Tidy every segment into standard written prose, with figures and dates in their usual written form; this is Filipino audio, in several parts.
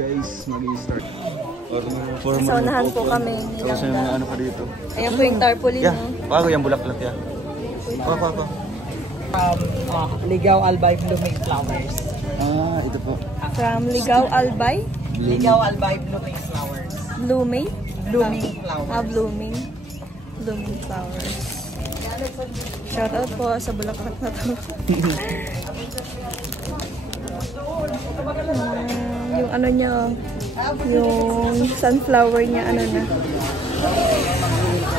guys, mag-i-start. Sa unahan po kami. Tapos yung mga ano pa dito. Ayan po yung tarpaulin. Yeah, bago yung bulaklak ya. Ako. Ligaw Albay Blooming Flowers. Ah, ito po. From Ligaw Albay? Ligaw Albay Blooming Flowers. Blooming? Blooming Flowers. Blooming. Blooming Flowers. Shout out po sa bulaklak na to. Yung ano niya, yung sunflower niya, ano na.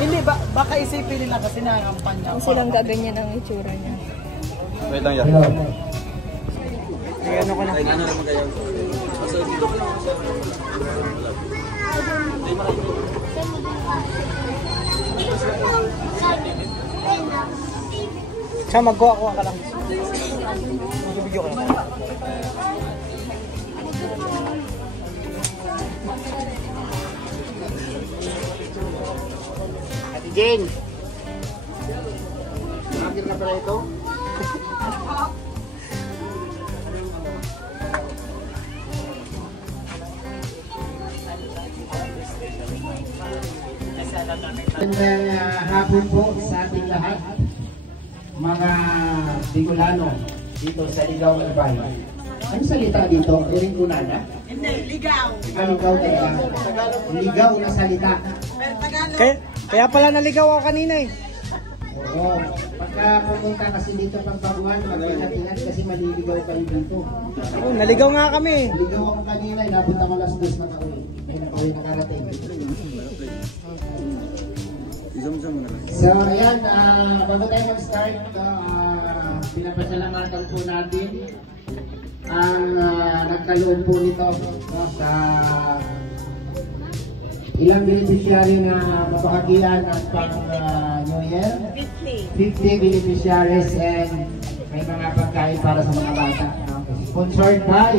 Hindi, baka isipin nila kasi nangampan niya. Kasi lang gaganyan ang itsura niya. Wait lang yan. Ay, ano ko na? Ano naman kayo? Siya, magkuha-kuha ka lang. Mag-video ka lang. Ate Jane! Nakakit na pala ito? Magandang hapon po sa ating lahat, mga Bicolano dito sa Ligaw Albay. Ano salita dito? Iring kunana? Hindi, ligaw. Ligaw talaga. Ligaw na salita. Kaya pala naligaw ako kanina eh. Oo. Pagka pumunta kasi dito pagbaguhan, magpingat kasi maliligaw kayo dito. Oh, naligaw nga kami. Naligaw ako kanina, inabot ako alas 2 na kauwi. May nakauwi na karating. Zoom mo na lang. So, ayan, bago tayo mag-start, pinapasalamatan po natin ang nagkaloob po nito sa ilang beneficiary na mabahagian at pang New Year. 50 beneficiaries and may mga pagkain para sa mga bata. Sponsored by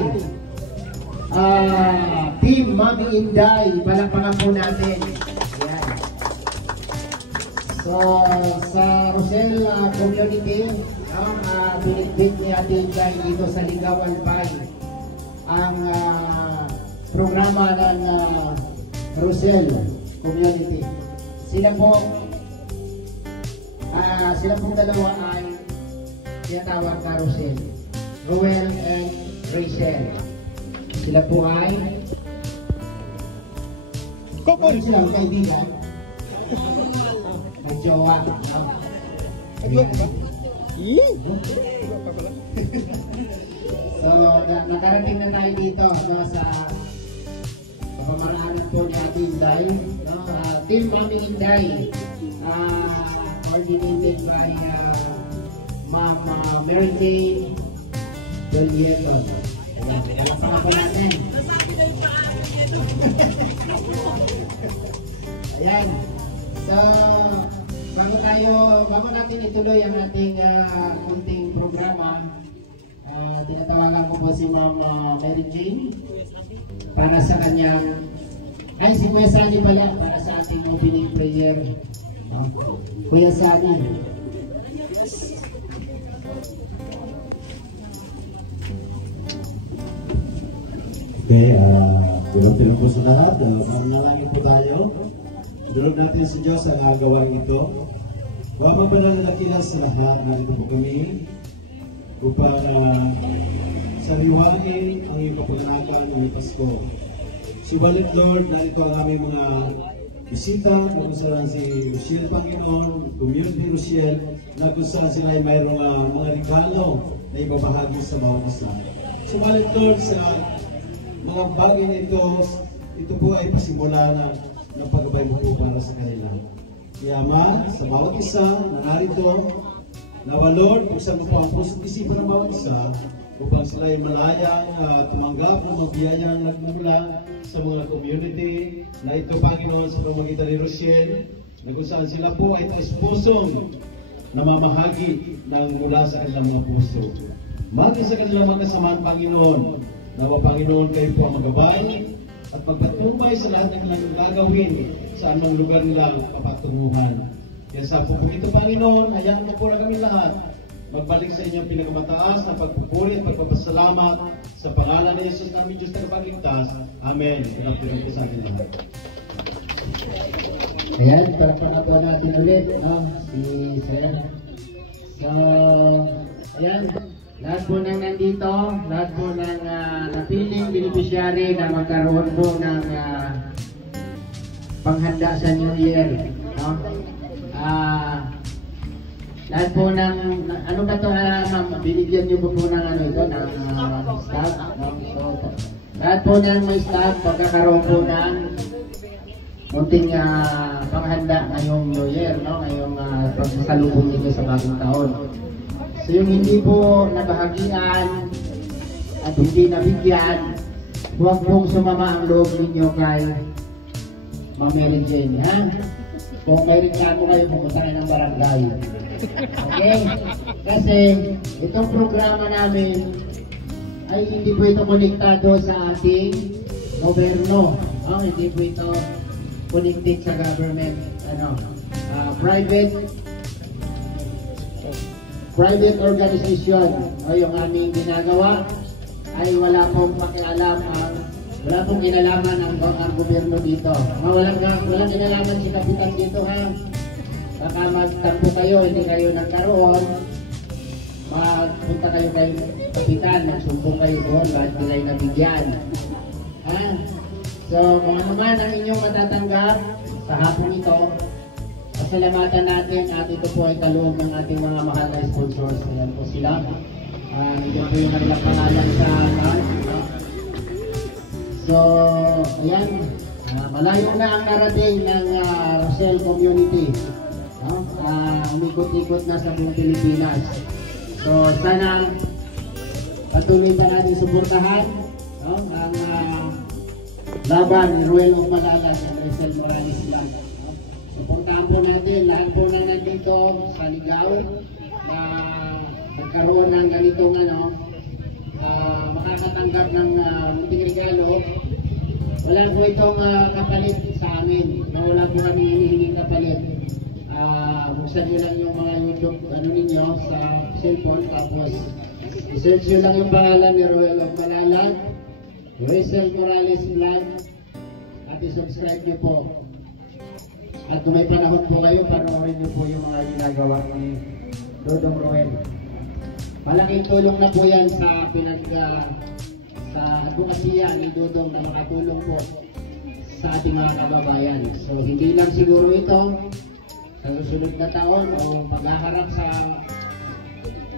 Team Mami Inday. Palakpakan po natin. So, sa Rosel community, ang binitbit ni Ate Inday dito sa Ligaw Albay ang programa ng Rosel community. Sila pong dalawa ay tinatawag na Rosel, Ruel and Rachel. Sila po ay silang kaibigan. Nagjowa. So, nakarating na tayo dito sa pamaraanan po ni Ate Inday. Team Mami Inday, coordinated by Ma'am Mary Jane Dolieto. Palakpakan po natin. Ayan. So, bago natin ituloy ang ating kunting programa, tinatawagan ko po si Ma'am Mary Jane para sa kanyang, si Kuya Sani pala, para sa ating opening prayer. Kuya Sani. Okay, pinag po sa lahat. Manalangin po tayo. Durog natin sa Diyos ang gawain ito. Huwag magpanalakila sa lahat. Narito po kami upang sariwain ang iyong kapaganakan ng Pasko. Subalit Lord, narito ang aming mga bisita, kung saan si Rochelle Panginoon, Community Rochelle, na kung saan sila ay mayroong mga regalo na ibabahagi sa bawat isa. Subalit Lord, sa mga bagay na ito po ay pasimula ng paggabay mo po para sa kanila. Kaya Ama, sa bawat isa na narito, nawa Lord, buksan mo po ang puso't isipan ng bawat isa upang sila ay malayang tumanggap ng magbiyayang nagmumula sa mga community na ito, Panginoon, sa pamamagitan ni Rochelle, na kung saan sila po ay taus-pusong namamahagi ng mula sa kanilang mga puso. Maging sa kanilang mga kasamaan, Panginoon, nawa Panginoon kayo po ang magabay at magpatumbay sa lahat ng kanilang gagawin sa anong lugar nilang papatunguhan. Kaya sa po ito, Panginoon, hayaan mo po na kami lahat magbalik sa inyong pinakamataas na pagpupuri at pagpapasalamat sa pangalan ni Jesus namin Diyos na kapagligtas. Amen. Ito ang sa atin lahat. Ayan, palakpakan po natin ulit, no? Si Sir. So, ayan, lahat po nang nandito, lahat po ng napiling beneficiary na magkaroon po ng panghanda sa New Year, no? Lahat po ng, ano ba ito, ma'am, binigyan niyo po ng ano ito, ng staff, no? So, lahat po ng may staff, pagkakaroon po ng munting panghanda ngayong New Year, no? Ngayong pagsasalubong nito sa bagong taon. So yung hindi po nabahagian at hindi nabigyan, huwag pong sumama ang loob ninyo kay Ma'am Mary Jane, ha? Kung may reklamo kayo, pumunta kayo ng barangay. Okay? Kasi itong programa namin ay hindi po ito konektado sa ating gobyerno. Hindi po ito connected sa government, private organization. Yung aming ginagawa ay wala pong pakialam wala pong kinalaman ang gobyerno dito. Walang kinalaman si Kapitan dito, ha? Baka magtampo kayo, hindi kayo nagkaroon, magpunta kayo kay Kapitan, magsumbong kayo doon, bakit kayo nabigyan, ha? So, kung ano man ang inyong matatanggap sa hapon ito, pasalamatan natin at ito po ay kaloob ng ating mga mahal na sponsors. Ayan po sila. Yan po yung kanilang pangalan sa So, ayan. Malayo na ang narating ng Rochelle Community. Umikot-ikot na sa buong Pilipinas. So, sana patuloy pa natin suportahan ang laban ni Ruel of Malalag at Rizal Morales lang. Suportahan po natin lahat po na nandito sa Ligaw na magkaroon ng ganitong makakatanggap ng munting regalo. Wala po itong kapalit sa amin. Wala po kami hinihinging kapalit. Buksan nyo lang yung mga YouTube ninyo sa cellphone, tapos i-search nyo lang yung pangalan ni Ruel of Malalag, Rizal Morales Vlog, at i-subscribe nyo po. At kung may panahon po kayo, panoorin nyo po yung mga ginagawa ni Dodong Ruel. Malaking tulong na po yan sa advokasya ni Dodong na makatulong po sa ating mga kababayan. So hindi lang siguro ito sa susunod na taon o maghaharap sa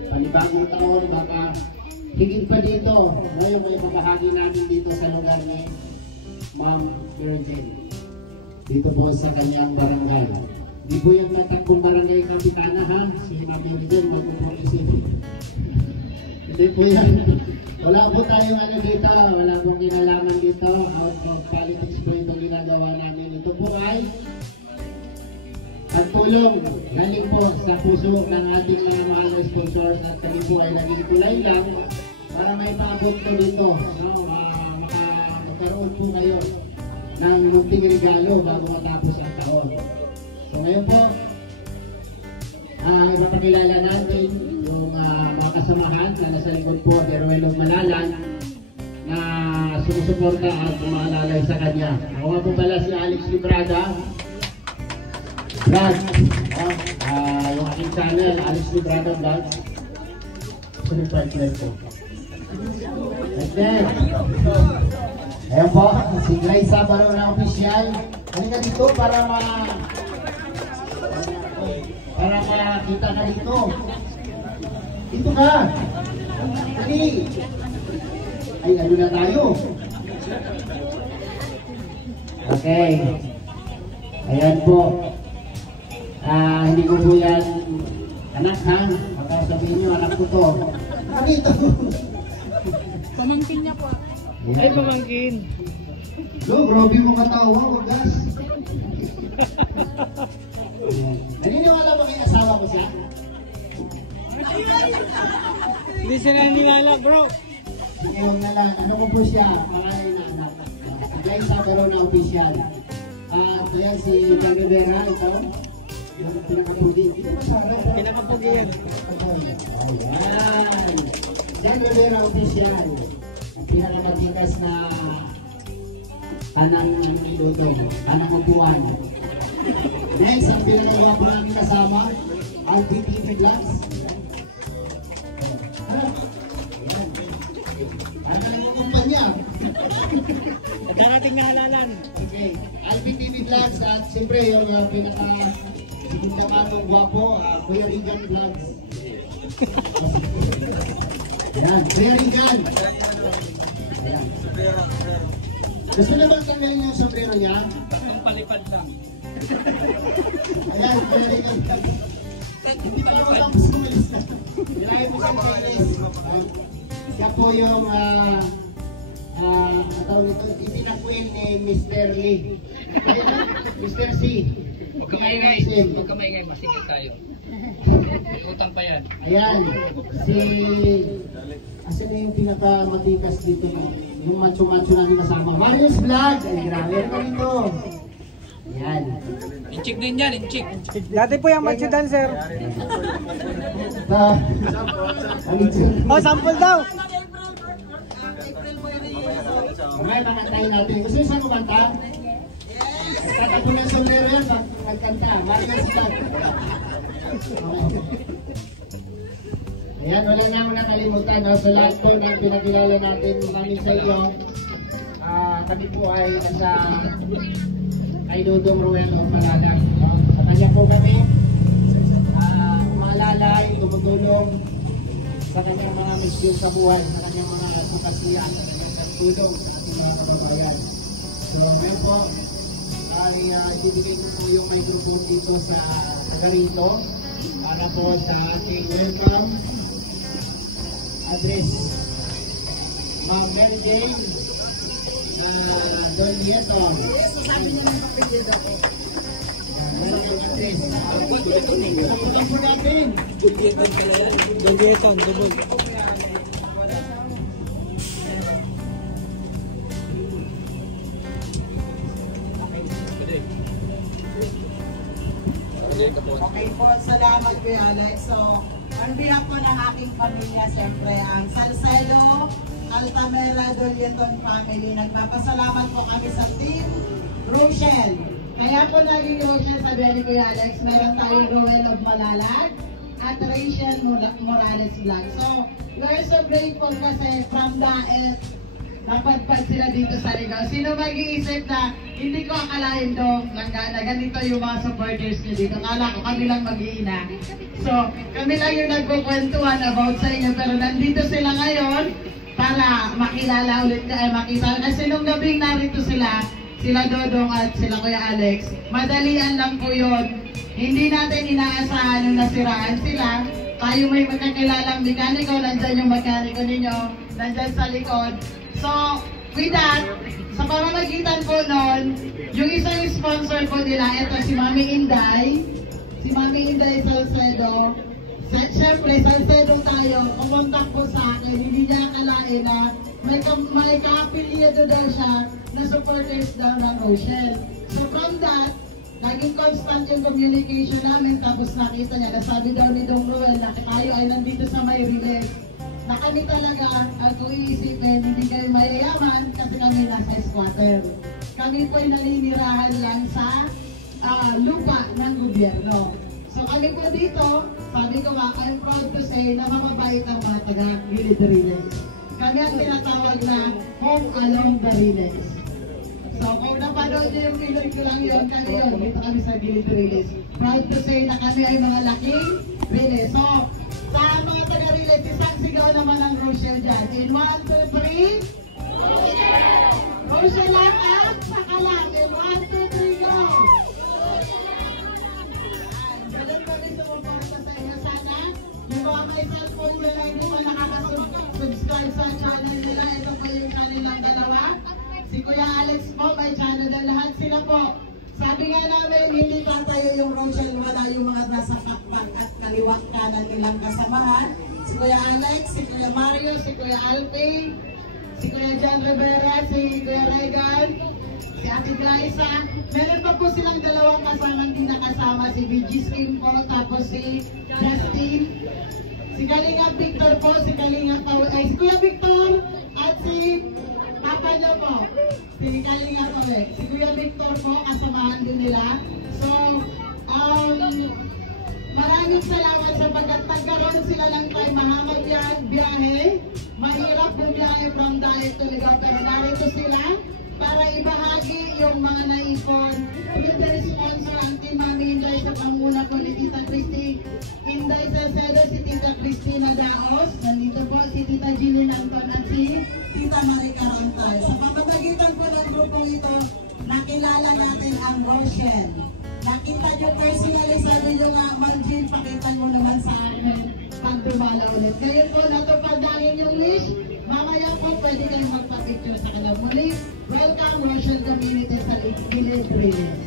panibagong taon, baka higit pa dito. Ngayon may pabahagi namin dito sa lugar ni Ma'am Virgin. Dito po sa kanyang barangay. Di po yung matakbong barangay kapitana, ha? Si Ma'am Virgin, mag-proceed. Hindi po yan. Wala po tayong dito, wala pong kinalaman dito. Out of politics po ito ginagawa namin. Ito po ay pagtulong galing po sa puso ng ating mga mahal na sponsors, at kami po ay naging kulay lang para may paabot ko dito, magkaroon po kayo ng munting regalo bago matapos ang taon. So ngayon po, ipapakilala natin yung mga kasamahan na nasa likod po ni Ruel of Malalag na sumusuporta at umaalalay sa kanya. Ako nga po pala si Alex Librada. Vlog, yung aking channel, Alex Librada Vlog. Sunod partner po. And then, ayan po, si Grace Sabaro na official. Halika dito para makita ka dito. Dito ka. Dali. Ay, ano na tayo? Okay. Ayan po. Hindi ko po yan anak, ha? Baka sabihin nyo, anak ko to. Dito. Pamangkin niya po. Ay, pamangkin. No, grabe mo katawa, wagas. Naniniwala ba kayo asawa ko siya? Hindi siya naniniwala, bro. Sige, huwag na lang. Ano ko po siya? Pangalan na anak. Guys, Sabaro na official. Ayan si John Rivera, ito. Yung pinakapugi. Ito masarap. Pinakapugi yan. Ayan. Jan Rivera Official. Ang pinakamatigas na anang nilutong, anang upuan. Next, ang pinakayabang kasama, RPTV Vlogs. Ano yung kumpanya? Darating na halalan. Okay, RPTV Vlogs at siyempre yung pinakamatong gwapo, Kuya Regan Vlogs. Ayan, Kuya Regan. Ayan. Gusto naman tanggalin yung sombrero niya? Ang palipad lang. Ayan, Kuya Regan Vlogs. Hindi pa naman tapos kumalis na. Nilagay mo sa kainis. Siya po yung itinakuin ni Mr. Lee. Mr. C. Huwag ka maingay, masingit tayo. Utang pa yan. Ayan, asan na yung pinakamatikas dito, yung macho-macho namin kasama. Marius Vlog! Ay, grabe pa rin to. Ayan. Inchik din yan, inchik. Dati po yung macho dancer. Oh, sample daw! Okay, pakantahin natin. Gusto yung isang kumanta? Tatag ko ng sombrero yan, magkanta. Marius Vlog. Ayan, wala na akong nakalimutan. Sa lahat po na pinakilala natin kami sa iyo, kami po ay nasa kay Dudong Ruel o Malalag. Sa kanya po kami umalalay, tumutulong sa kanyang mga misyon sa buhay, sa kanyang mga advokasya, sa kanyang pagtulong sa ating mga kababayan. So ngayon po, ay ibibigay ko po yung microphone dito sa taga-rito para po sa ating welcome address. Ma'am Mary Jane Don Lieton. Sabi niya ng kapilid ako. Welcome address. Pagpulang po natin. Don Lieton, dubol. Okay po, salamat Kuya Alex. So, on behalf po ng aking pamilya, siyempre ang Salcedo, Altamera, Dolieton family, nagpapasalamat po kami sa Team Rochelle. Kaya po naging Rochelle, sabi ni Kuya Alex, meron tayong Roel of Malalag at Rachel Morales Vlog. So, we're so grateful kasi from Daet, napadpad sila dito sa Ligaw. Sino mag-iisip na hindi ko akalain dong na ganito yung mga supporters nyo dito. Kala ko kami lang mag-iina. So, kami lang yung nagkukwentuhan about sa inyo. Pero nandito sila ngayon para makilala ulit makita. Kasi nung gabing narito sila Dodong at sila Kuya Alex, madalian lang po yun. Hindi natin inaasahan nung nasiraan sila. Tayo may magkakilalang mekaniko, nandyan yung mekaniko ninyo, nandyan sa likod. So, with that, sa pamamagitan po nun, yung isang sponsor po nila, ito si Mami Inday. Si Mami Inday Salcedo. Siyempre, Salcedo tayo, kumontak po sa akin, hindi niya akalain na may ka-apelido daw siya na supporters daw ng Rochelle. So from that, naging constant yung communication namin, tapos nakita niya, nasabi daw ni Dong Ruel na tayo ay nandito sa may release. Na kami talaga, kung iisipin, hindi kayo mayayaman kasi kami nasa squatter. Kami po ay naninirahan lang sa lupa ng gobyerno. So kami po dito, sabi ko nga, I'm proud to say na mamabait ang mga taga-Gilid Riles. Kami ang tinatawag na home along the Riles. So kung napanood niyo yung pilot ko lang yun, kami yun, dito kami sa Gilid Riles. Proud to say na kami ay mga laking Riles. So, sa mga taga-Riles, isang sigaw naman ang Rochelle dyan. In 1, 2, 3, Rochelle! Rochelle lang at saka lang. In 1, 2, 3, go! Galing kami sumuporta sa inyo. Sana yung mga may cellphone nila hindi pa nakakasubscribe sa channel nila. Ito po yung kanilang dalawa. Si Kuya Alex po, may channel na lahat sila po. Sabi nga namin, hindi tatayo yung Rochelle, wala yung mga nasa pakpak at kaliwat kanan nilang kasamahan. Si Kuya Alex, si Kuya Mario, si Kuya Alpi, si Kuya Jan Rivera, si Kuya Regan, si Ate Glyza. Meron pa po silang dalawang kasamang di nakasama, si VG Skim po, tapos si Justin. Si Kalinga Victor po, si Kalinga si Kuya Victor, at si Papa niyo po, si Kalinga Kawek. Si Kuya Victor po, kasamahan din nila. So, maraming salamat sapagkat nagkaroon sila ng time biyahe. Mahirap bumiyahe from Dalit to Ligaw, pero narito sila para ibahagi yung mga naipon. With the sponsor ang Team Mami Inday sa panguna po ni Tita Christy Inday Salcedo, si Tita Cristina Daos, nandito po si Tita Jillian Anton at si Tita Marica Rantal. Sa pamamagitan po ng grupong ito, nakilala natin ang Rochelle. Nakita nyo personally, sabi nyo nga, Manjin, pakita nyo naman sa amin pag dumala ulit. Ngayon po, natupad namin yung wish. Mamaya po, pwede kayong magpa-picture sa kanila. Muli, welcome Rochelle Community sa Village Brilliance.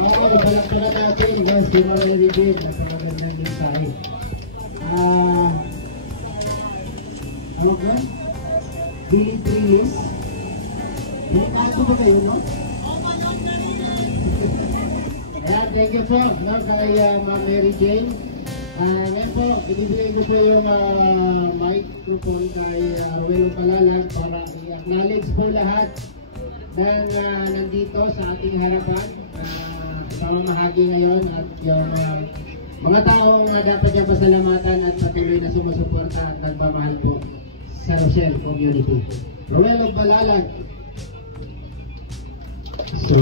Wow, balak natin guys, di mo na-review, napakagandang mensahe. Ano ba? Village Brilliance? Pinakato ba kayo, no? Ayan, thank you po, no, kay Ma'am Mary Jane. Ngayon po, ibibigay ko po yung microphone kay Ruel Palalag para i-acknowledge po lahat ng nandito sa ating harapan. Pamamahagi ngayon at yung mga taong dapat niya pasalamatan at patuloy na sumusuporta at nagmamahal po sa Rochelle Community. Ruel Palalag. So,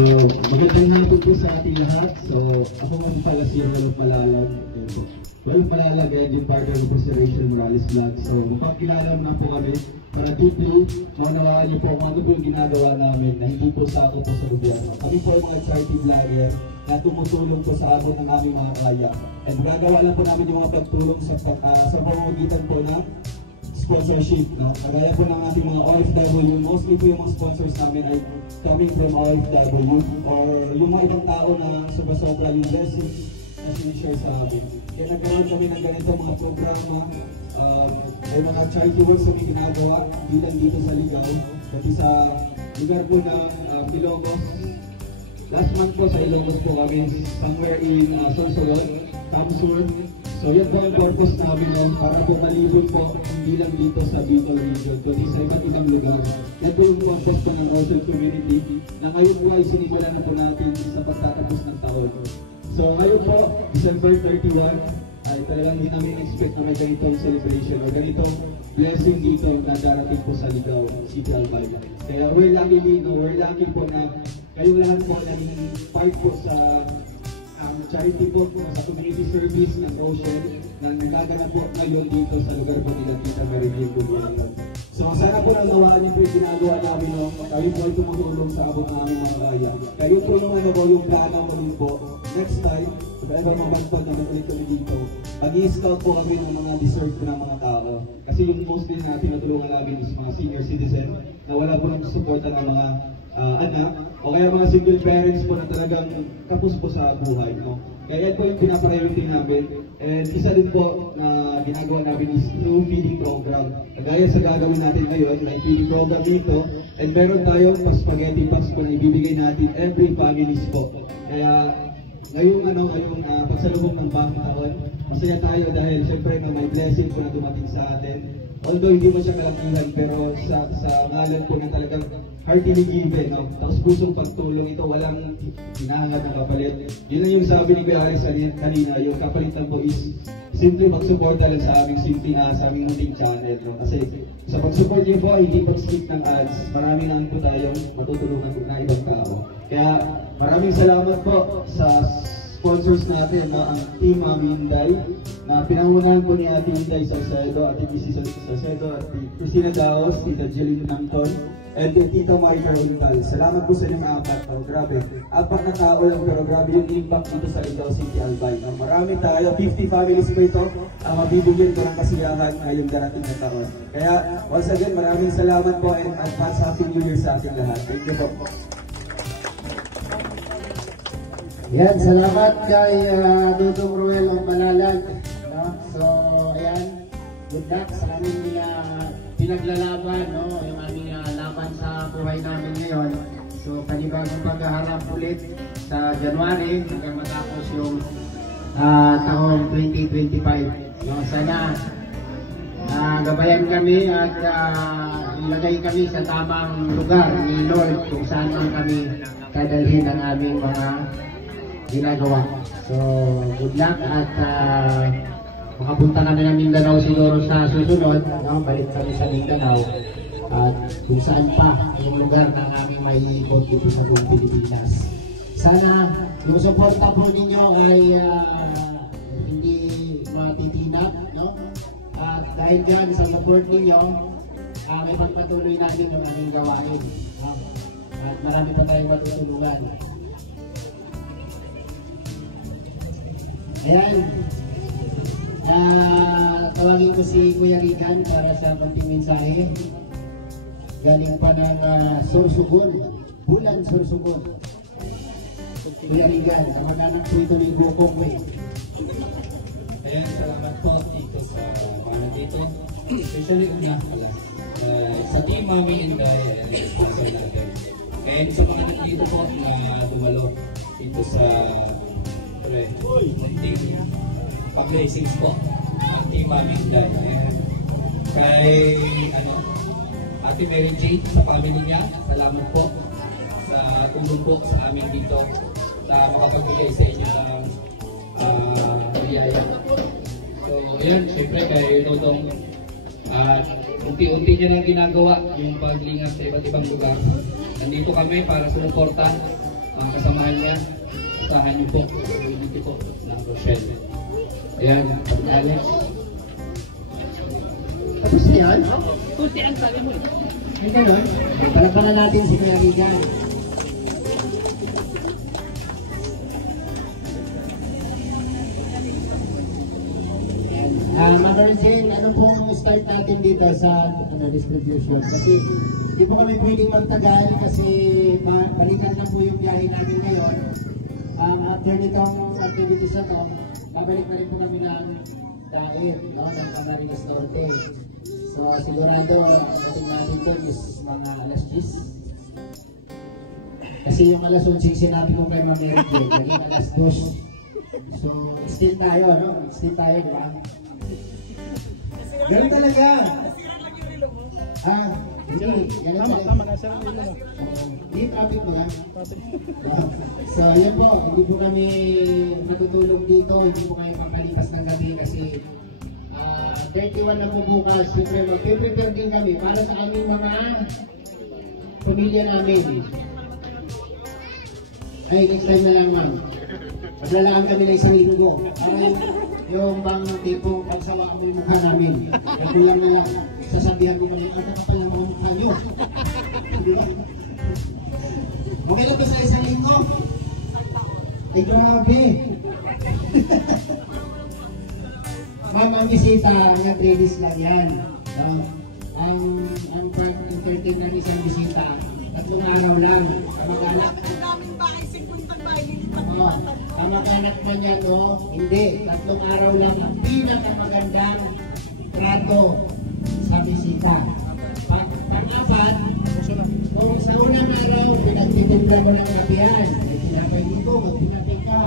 magandang hapon po sa ating lahat. So, ako nga pala si Ruel Palalag. Ruel Palalag ay yung partner ko sa Rachel Morales Vlog. So, mapagkilala na po kami para deeply maunawaan niyo po kung ano po yung ginagawa namin na hindi po sa ako po sa gobyerno. Kami po ay mga charity vlogger na tumutulong po sa amin ng aming mga kaya. And magagawa lang po namin yung mga pagtulong sa pamamagitan po ng sponsorship. No? Kagaya po ng ating mga OFW, mostly po yung mga sponsors namin ay coming from OFW or yung mga ibang tao na sobra-sobra yung blessing na sinishare sa amin. Kaya nagkaroon kami ng ganito mga programa, ay mga charity works na may ginagawa bilang dito sa Ligaw, pati sa lugar po ng Ilocos. Last month po sa Ilocos po kami, somewhere in Sorsogon, Tamsur. So yan po ang purpose namin nun, para po malibot po hindi lang dito sa Bicol region, kundi sa iba't ibang lugar. Yan po yung purpose po ng Rochelle Community na ngayon po ay sinimula na po natin sa pagtatapos ng taon. So ngayon po, December 31, ay talagang hindi namin expect na may ganitong celebration o ganitong blessing dito na darating po sa Ligaw, City Albay. Kaya we're lucky po na kayong lahat po na part po sa charity po sa community service ng Rochelle na nagaganap po ngayon dito sa lugar po nila Tita Mary Jane Bubualan. So sana po nalawaan niyo po yung ginagawa namin, no? Kayo po ay tumutulong sa abot ng aming mga kaya. Kayo po naman po yung plano mo din po. Next time, kung ever mabagpag naman ulit kami dito, mag-i-scout po kami ng mga deserved na mga tao. Kasi yung mostly na tinutulungan namin is mga senior citizen na wala po ng suporta ng mga anak o kaya mga single parents po na talagang kapos po sa buhay, no? Kaya yan po yung pinapriority namin. And isa din po na ginagawa namin is through feeding program. Kagaya sa gagawin natin ngayon, may feeding program dito. And meron tayong spaghetti packs po na ibibigay natin every families po. Kaya ngayong pagsalubong ng bagong taon, masaya tayo dahil syempre may blessing po na dumating sa atin. Although hindi mo siya kalakihan, pero sa ngalan po na talagang heartily given, no? Tapos pusong pagtulong ito, walang hinahangad na kapalit. Yun lang yung sabi ni Kuya Alex kanina, yung kapalitan po is simple mag-suporta lang sa aming sa aming munting channel, no? Kasi sa pag-support niyo po, hindi pag-skip ng ads, marami na po tayong matutulungan na ibang tao. Kaya maraming salamat po sa sponsors natin na ang Team Mami Inday, na pinangunahan po ni Ate Inday Salcedo, Ate Mrs. Salcedo, Ate Cristina Daos, Tita Jillian Anton, and Tito Marica Rantal. Salamat po sa inyong apat. Oh, grabe. Apat na tao lang pero grabe yung impact dito sa Ligaw City Albay. Marami tayo, 50 families po ito ang mabibigyan ko ng kasiyahan ngayong darating na taon. Kaya once again, maraming salamat po and advance Happy New Year sa ating lahat. Thank you po. Yan, salamat kay Dudong Ruel Palalag. No? So, ayan, good luck sa aming pinaglalaban, no? Yung aming laban sa buhay namin ngayon. So panibagong paghaharap ulit sa January hanggang matapos yung taong 2025. No, sana gabayan kami at ilagay kami sa tamang lugar ni Lord kung saan man kami kadalhin ang aming mga ginagawa. So good luck at makapunta kami ng Mindanao siguro sa susunod. No? Balik kami sa Mindanao at kung saan pa yung lugar na namin may ikot dito sa buong Pilipinas. Sana yung suporta po ninyo ay hindi matitinap, no? At dahil dyan sa support ninyo, may pagpatuloy natin yung aming gawain. No? At marami pa tayong matutulungan. Ayan. Tawagin ko si Kuya Rigan para sa konting mensahe. Galing pa ng Sorsogon, Bulan Sorsogon. Kuya Rigan, kamag-anak po ito ng Bukong ko eh. Ayan, salamat po dito sa mga dito. Especially una pala. Sa Team Mami Inday, sponsor natin. And sa mga nandito po na dumalo dito sa team pag-blessings po ng Team Mami Inday. And kay Ate Mary Jane sa family niya, salamat po sa tulong po sa amin dito na makapagbigay sa inyo ng biyaya. So, ayan, siyempre kay Dodong unti-unti niya lang ginagawa yung paglingas sa iba't ibang lugar. Nandito kami para sumuporta mga kasamahan niya. Usahan niyo po, dito po ng Rochelle. Ayan, pag-alis. Tapos na yan? Kunti ang sabi mo. Ay, gano'n? Palapalan natin si Kuya Rigan. Mother Jane, ano po ang start natin dito sa distribution? Kasi hindi po kami pwedeng magtagal kasi balikan na po yung biyahe natin ngayon. After nitong activities na to, babalik na rin po kami ng dair, no? Ng Camarines Norte. So sigurado, ating natin po is mga alas 10. Kasi yung alas 11 sinabi ko kay Ma'am Mary Jane, naging alas 2. So still tayo, no? Still tayo, di ba? Ganun talaga. Hindi. Tama, nasa ang ilo mo. Hindi, topic mo lang. So, ayan po, hindi po kami natutulog dito, hindi po kayo makalipas ng gabi kasi 31 na po bukas, siyempre mag-prepare din kami para sa aming mga pamilya namin. Ay, next time na lang, ma'am. Maglalaan kami na isang linggo. Para yung bang tipong pagsawa kami yung mukha namin. Ay kulang na lang, sasabihan ko kami, ano ka pala mga mukha nyo? Okay lang ba sa isang linggo? Ay grabe! Ma'am, ang bisita, nga 3 days lang yan. Ang pag-entertain ng isang bisita, 3 araw lang. Kamag-anak. Ang mag-anak na niya, no? Hindi. 3 araw lang ang pinakamagandang trato sa bisita. Pang-apat, kung sa unang araw, pinagtitipla ko ng kapihan. May pinapay dito, magpinapay ka.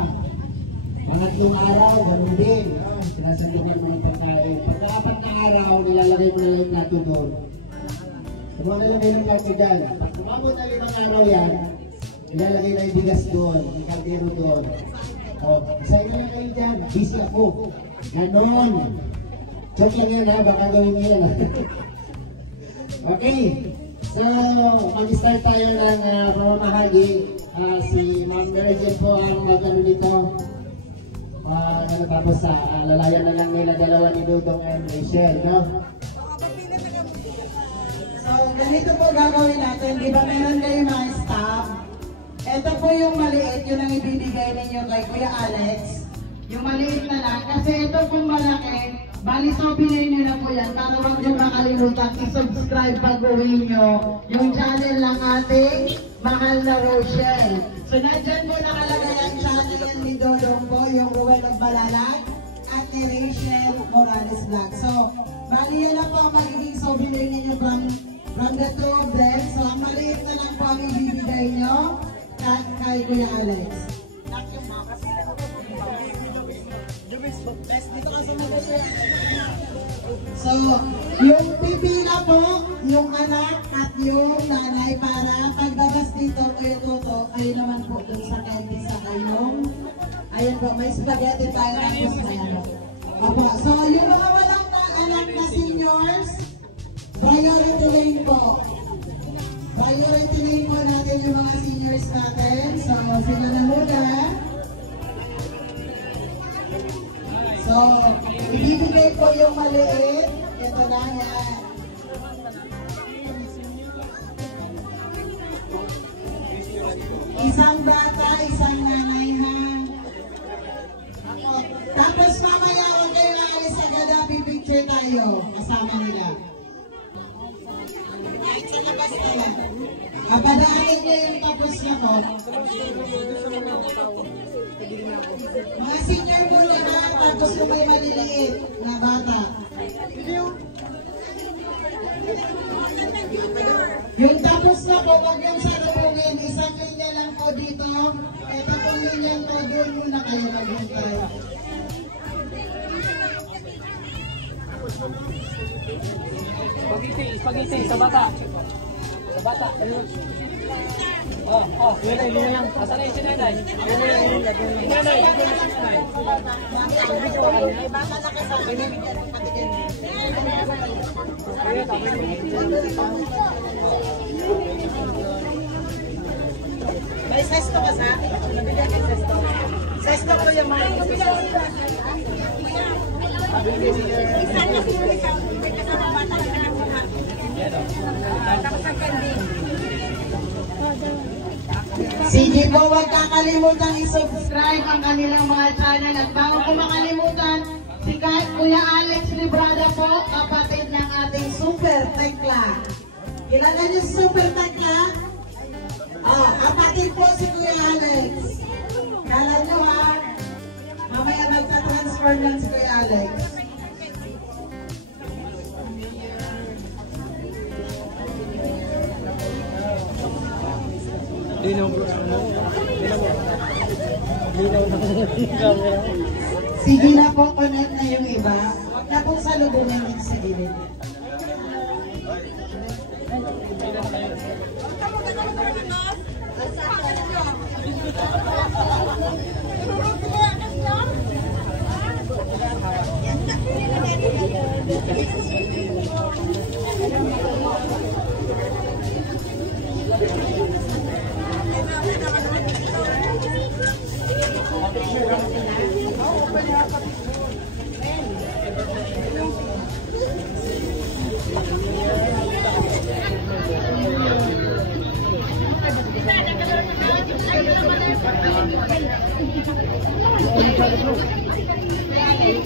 Pangatlong araw, ganun din. Sinasabihan mo yung pagkain. Pagka-4 na araw, nilalagay mo na yung nato doon. Ano na yung nato dyan? Pag kumamot na 5 araw yan, ilalagay na yung bigas doon, yung kaldero doon. O, isa na lang kayo dyan, busy ako. Ganon. Joke lang yan ha, baka gawin nyo yan. Okay, so mag-start tayo ng pamamahagi. Si Ma'am Mary Jane po ang nagano dito. Tapos lalayan na lang nila dalawa ni Dudong and Rachel, no? So, ganito po gagawin natin. Di ba meron kayo mga staff? Ito po yung maliit, yun ang ibibigay ninyo kay Kuya Alex. Yung maliit na lang. Kasi ito pong malaki, bali sobilin nyo na po yan para huwag nyo makalimutan i-subscribe pag-uwi nyo yung channel ng ating mahal na Rochelle. So, nandyan po nakalagay ang channel ni Dodong po, yung Uwe ng Balalag at ni Rachel Morales Vlog. So, bali yan na po ang magiging sobilin ninyo from the two of them. So, ang maliit na lang po ang ibibigay nyo kay Kuya Alex. So, yung pipila po, yung anak at yung nanay para pagbabas dito kayo Toto, kayo naman po dun sa candy sa kayong. Ayun po, may spaghetti tayo tapos may ano. Opo, so yung mga walang anak na seniors, priority lane po. Priority lane po natin yung mga seniors natin. So, sila na muna. So, ibibigay ko yung maliit. Ito na yan. Isang bata, isang nanay ha. Tapos mamaya huwag kayo aalis agad na pipicture tayo. Kasama nila. Kahit sa labas na lang. Abadaanin nyo yung tapos na po. Mga senior muna na, tapos kung may maliliit na bata. Yung tapos na po, huwag yung sarapungin. Isang linya lang po dito. Ito pong linya po, doon muna kayo maghintay. Spaghetti, sa bata. Sa bata. Yun lang. Asa na yung sinanay? Sinanay. May bata na kasama. May sesto ka sa? Nabigyan ka sesto. Sesto ko yung mga sige po, huwag kakalimutan i-subscribe ang kanilang mga channel at bago ko makalimutan, si Kuya Alex Librada po, kapatid ng ating Super Tekla. Kilala niyo si Super Tekla? Kapatid po si Kuya Alex. Kala niyo ha, mamaya magka-transfer lang si Kuya Alex. Sige na po, connect na yung iba. Huwag na pong salubungin dito sa gilid.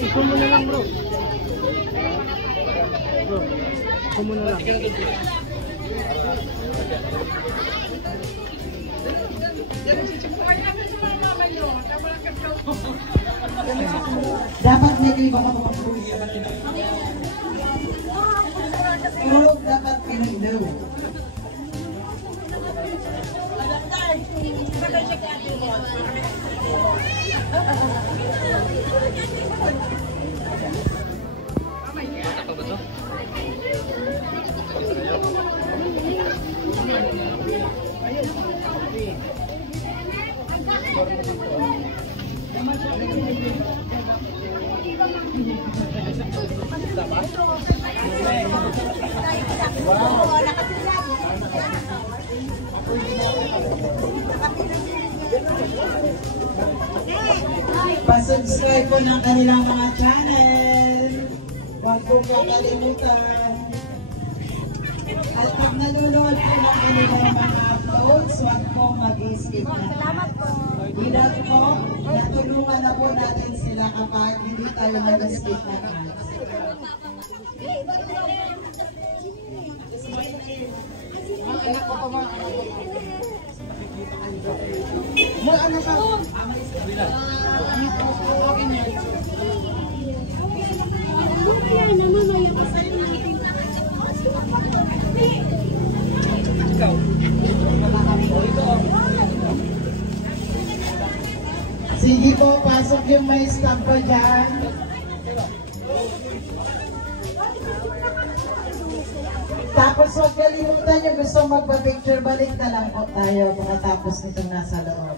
Ikaw muna lang bro. Ikaw muna lang. Dapat may iba ka makapulis. Pero dapat pinagdaw. Pa-subscribe po ng kanilang mga channel. Huwag po kakalimutan. At pag nanonood po ng kanilang mga uploads, huwag po mag-skip na. Salamat po. Bilang po, natulungan na po natin sila kapag hindi tayo mag-skip na ads. Ano sa? Naman ay Sige po, pasok yung may staff pa dyan. Tapos huwag kalimutan nyo, gusto magpa-picture, balik na lang po tayo pagkatapos nitong nasa loob.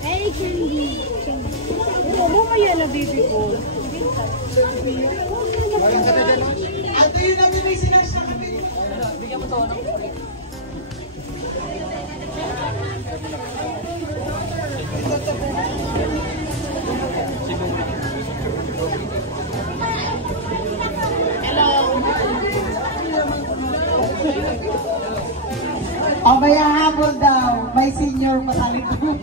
Hey, Candy. Ano kaya na baby ko? Ate, yun lang yung may sinash na kami. Bigyan mo to, ano? O may hahabol daw, may senior pa sa likod.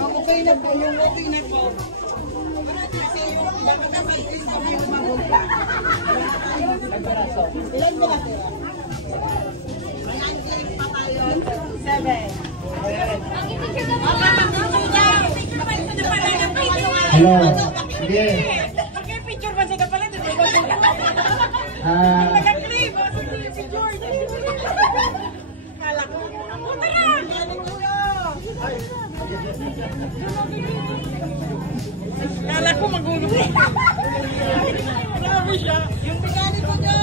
Okay na po, yung okay na po. Kasi yung makakapagpis kami yung mamunta. Ilan mo natira? May unclaim pa tayo. 7. Hello. Sige. Picture ba siya pala? Nag-clip. Si George. Kala ko. Puta na! Kala ko magulo. Grabe siya. Yung bigani ko niya.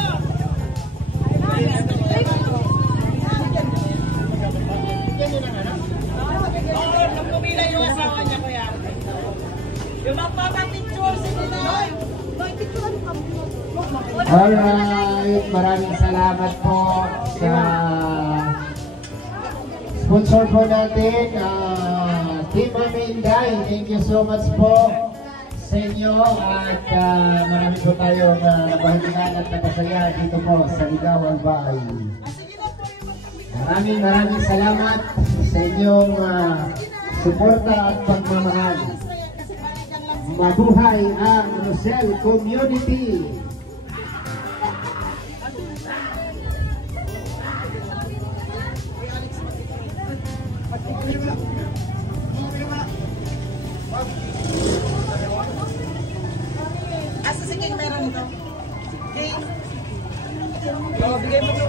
Oo, nung pumila yung asawa niya kuya. Yung magpapapicture si Ninoy. Alright, maraming salamat po sa sponsor po natin, Team Mami Inday. Thank you so much po sa inyo at marami po tayong nabahagian at napasaya dito po sa Ligawan Bay. Maraming salamat sa inyong suporta at pagmamahal. Mabuhay ang Rosel Community! Asa si King meron ito? King? Oo, bigay mo ito.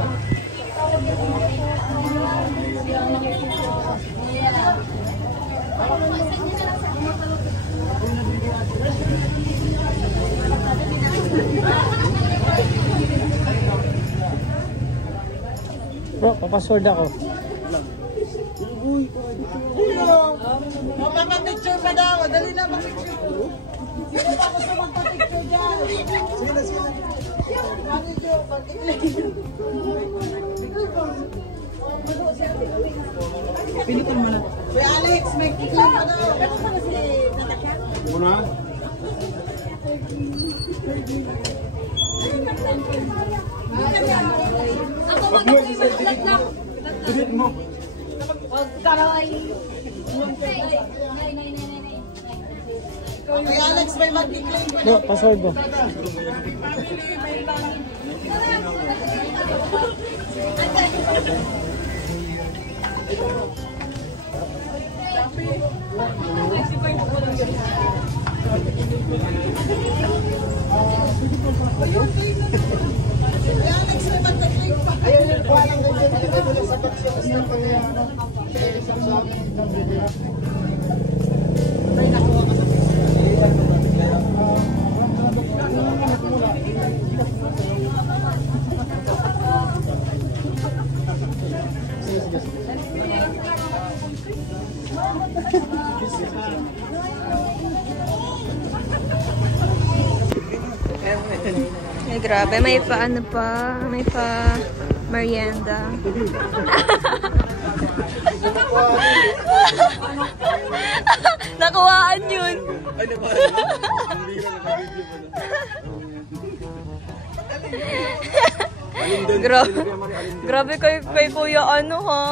Bro, papasword ako. Magpapapicture pa daw. Dali na magpapicture. Sino pa gusto magpapicture dyan? Sige. Magpapicture. Pinitin mo na. Kuya Alex, may picture pa daw. Muna? Ako magkakaroon lang. Dudit mo. Huwag ka na ay... Kuya Alex, may mag-declaim pa Bro, password ko. Ayun yung walang ganyan sa pagsikas ng pangyayano. Grabe, may pa ano pa, may pa merienda. Nakuhaan yun. Grabe kay Kuya ano ha.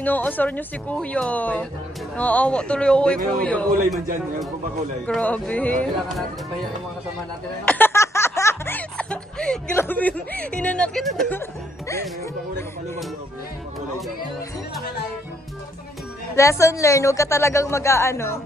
Inaasar niyo si Kuya. Naawa tuloy ako kay Kuya. Kulay man dyan, yung papakulay. Grabe. Kailangan natin ipahiya ng mga kasama natin. Grabe yung hinanakit ito. Yung pakulay, kapalubang loob. Pakulay dyan. Lesson learned, huwag ka talagang mag-ano.